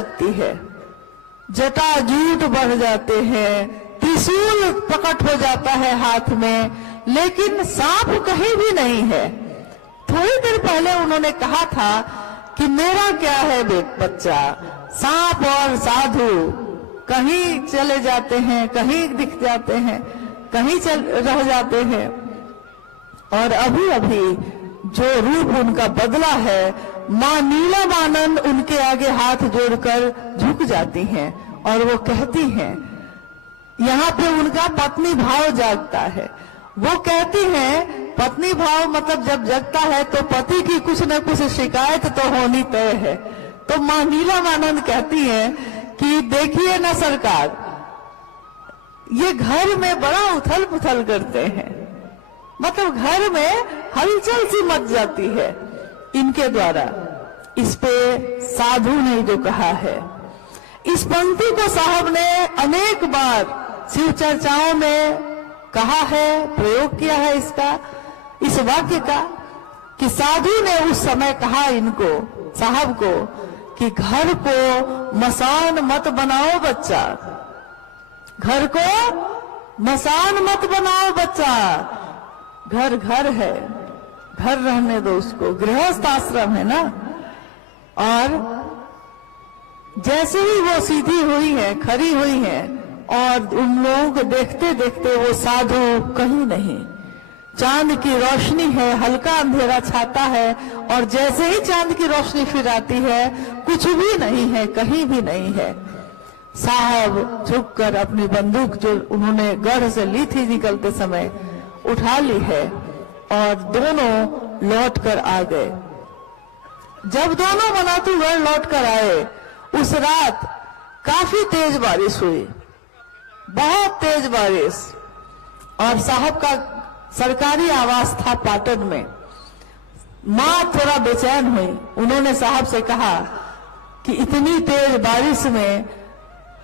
लगती है, जटाजूट बढ़ जाते हैं, त्रिशूल प्रकट हो जाता है हाथ में, लेकिन सांप कहीं भी नहीं है। थोड़ी देर पहले उन्होंने कहा था कि मेरा क्या है बच्चा, सांप और साधु कहीं चले जाते हैं, कहीं दिख जाते हैं, कहीं रह जाते हैं, और अभी अभी जो रूप उनका बदला है, मां नीलमानंद उनके आगे हाथ जोड़कर झुक जाती हैं और वो कहती हैं, यहाँ पे उनका पत्नी भाव जागता है। वो कहती हैं, पत्नी भाव मतलब जब जगता है तो पति की कुछ न कुछ शिकायत तो होनी तय है। तो मां नीलमानंद कहती हैं कि देखिए ना सरकार, ये घर में बड़ा उथल पुथल करते हैं, मतलब घर में हलचल सी मच जाती है इनके द्वारा। इस पे साधु ने जो कहा है, इस पंक्ति को साहब ने अनेक बार शिव चर्चाओं में कहा है, प्रयोग किया है इसका, इस वाक्य का, कि साधु ने उस समय कहा इनको, साहब को, कि घर को मसान मत बनाओ बच्चा, घर को मसान मत बनाओ बच्चा, घर घर है, घर रहने दो उसको, गृहस्थ आश्रम है ना। और जैसे ही वो सीधी हुई है, खड़ी हुई है, और उन लोगों को देखते देखते वो साधु कहीं नहीं, चांद की रोशनी है, हल्का अंधेरा छाता है, और जैसे ही चांद की रोशनी फिर आती है, कुछ भी नहीं है, कहीं भी नहीं है। साहब झुककर अपनी बंदूक जो उन्होंने गढ़ से ली थी निकलते समय, उठा ली है और दोनों लौट कर आ गए। जब दोनों बनातूगढ़ लौट कर आए, उस रात काफी तेज बारिश हुई, बहुत तेज बारिश, और साहब का सरकारी आवास था पाटन में। मां थोड़ा बेचैन हुई, उन्होंने साहब से कहा कि इतनी तेज बारिश में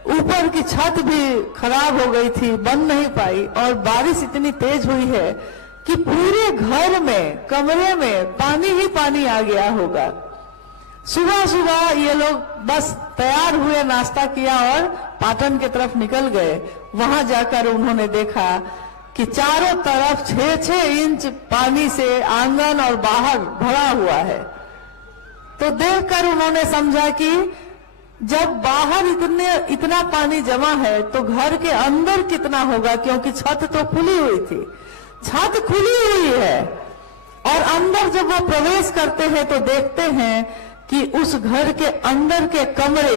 ऊपर की छत भी खराब हो गई थी, बन नहीं पाई, और बारिश इतनी तेज हुई है कि पूरे घर में, कमरे में पानी ही पानी आ गया होगा। सुबह सुबह ये लोग बस तैयार हुए, नाश्ता किया और पाटन की तरफ निकल गए। वहां जाकर उन्होंने देखा कि चारों तरफ 6-6 इंच पानी से आंगन और बाहर भरा हुआ है। तो देखकर उन्होंने समझा कि जब बाहर इतना पानी जमा है तो घर के अंदर कितना होगा, क्योंकि छत तो खुली हुई थी, छत खुली हुई है, और अंदर जब वो प्रवेश करते हैं तो देखते हैं कि उस घर के अंदर के कमरे